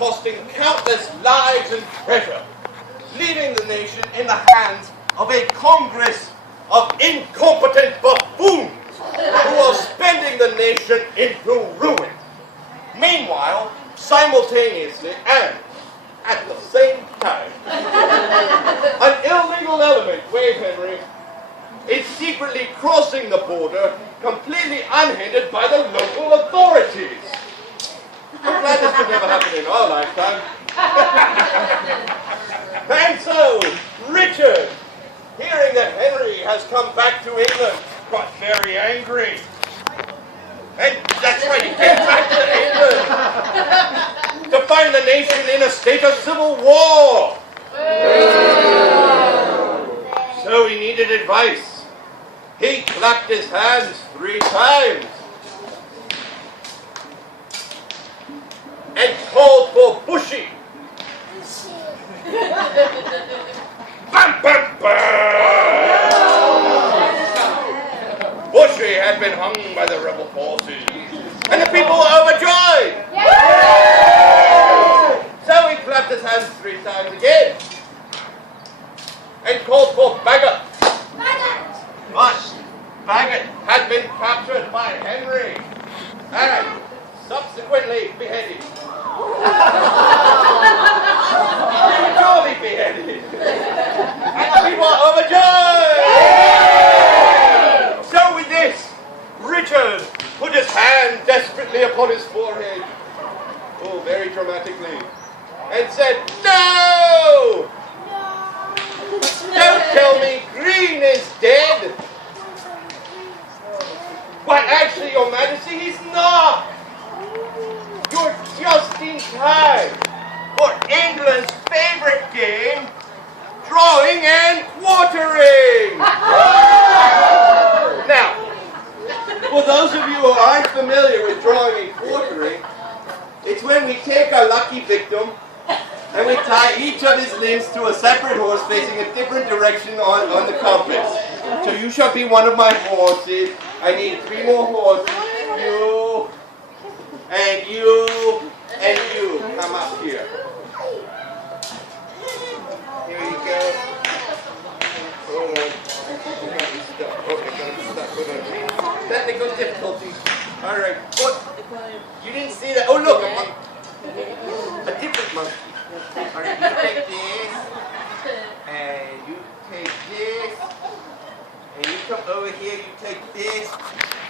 costing countless lives and treasure, leaving the nation in the hands of a Congress of incompetent buffoons who are spending the nation into ruin. Meanwhile, simultaneously and at the same time, an illegal element, Wade Henry, is secretly crossing the border completely unhindered by the local authorities. I'm glad this could never happen in our lifetime. And so, Richard, hearing that Henry has come back to England, got very angry. And that's right, he came back to England to find the nation in a state of civil war. So he needed advice. He clapped his hands 3 times and called for Bushy. Bam, bam, bam! Bushy had been hung by the rebel forces, and the people were overjoyed. So he clapped his hands 3 times again and called for Bagot. But Bagot had been captured by Henry and subsequently beheaded. Surely beheaded. And the people are overjoyed. So with this, Richard put his hand desperately upon his forehead, oh, very dramatically, and said, "No! Don't tell me Green is dead! Why, actually, Your Majesty, he's not! You're just in time for England's favorite game, drawing and quartering!" Now, for those of you who aren't familiar with drawing and quartering, it's when we take our lucky victim and we tie each of his limbs to a separate horse facing a different direction on the compass. So you shall be one of my horses. I need 3 more horses. You, and you, and you. Come up here. Here you go. Hold on. You're going to be stuck. Oh, you're going to be stuck. Hold on. Technical difficulties. All right. What? You didn't see that? Oh, look. A different monkey. All right, you take this, and you take this, and you come over here, you take this,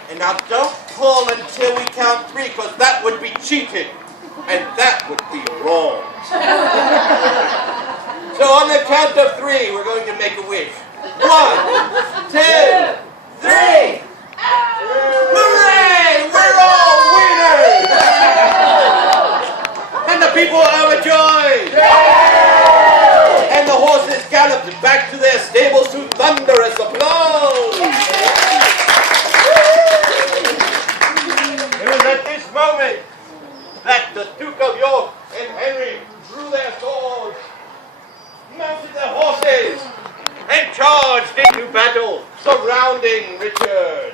and now don't pull until we count 3, because that would be cheating, and that would be wrong. So on the count of 3, we're going to make a wish. 1, 2, 3. Hooray! We're all winners! And the people are overjoyed! And the horses galloped back to their stables to thunderous applause! It was at this moment that the Duke of York and Henry drew their swords, mounted their horses, and charged into battle, surrounding Richard.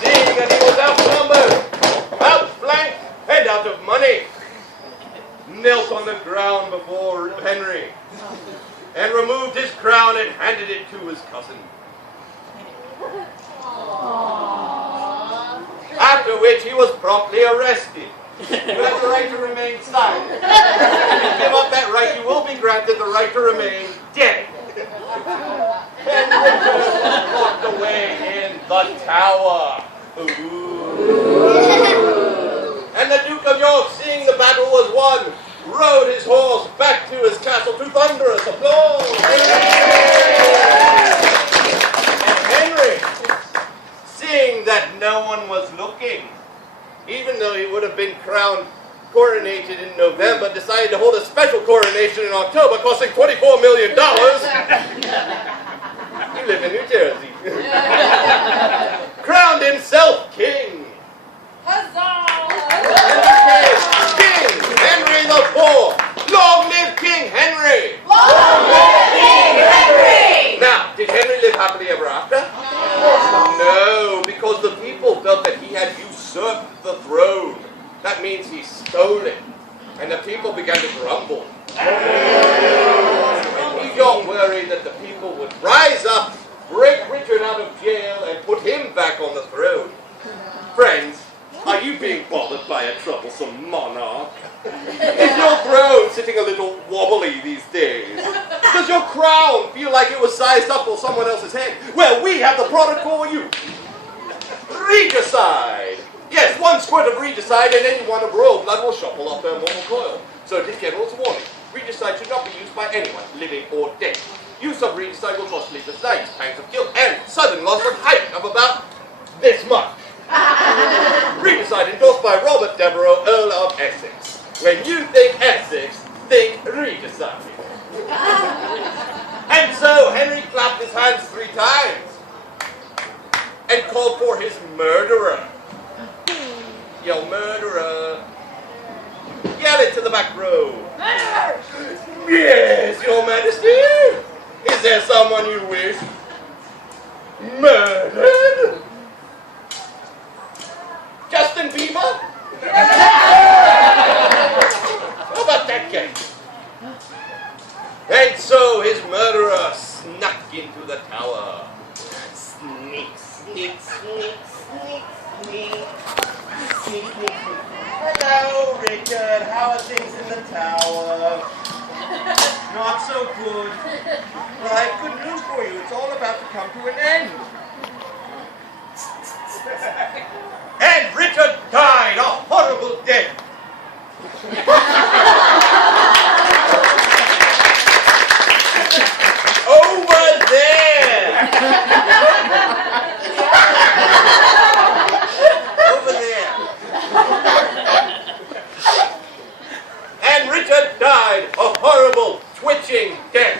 Seeing that he was outnumbered, outflanked, and out of money, knelt on the ground before Henry and removed his crown and handed it to his cousin. After which he was promptly arrested. You have the right to remain silent. If you give up that right, you will be granted the right to remain dead. And Richard was locked away in the tower. Ooh. And the Duke of York, seeing the battle was won, rode his horse back to his castle to thunderous applause. And Henry, seeing that no one was looking, even though he would have been coronated in November, decided to hold a special coronation in October, costing $24 million. You live in New Jersey. Crowned himself king. Huzzah! King Henry IV. Long live King Henry. Long live King Henry! Now, did Henry live happily ever after? No, because the people felt that he had usurped the throne. That means he stole it. And the people began to grumble. He got worried that the people would rise up, break Richard out of jail, and put him back on the throne. Friends, are you being bothered by a troublesome monarch? Is your throne sitting a little wobbly these days? Does your crown feel like it was sized up for someone else's head? Well, we have the product for you. Regicide. Yes, one squirt of regicide and anyone of royal blood will shuffle off their mortal coil. So this general's warning. Regicide should not be used by anyone, living or dead. Use of regicide will cause sleepless nights, pangs of guilt, and sudden loss of height of about this much. Regicide endorsed by Robert Devereux, Earl of Essex. When you think Essex, think regicide. And so Henry clapped his hands 3 times and called for his murderer. Yo, murderer. Yell it to the back row. Yes, Your Majesty. Is there someone you wish murdered? Justin Bieber? How about that case? And so his murderer snuck into the tower. Sneak, sneak, sneak, sneak, sneak. Sneak, sneak, sneak. Hello, Richard. How are things in the tower? Not so good. But I have good news for you. It's all about to come to an end. And Richard died a horrible death. Over there. Over there. And Richard died a horrible, twitching death.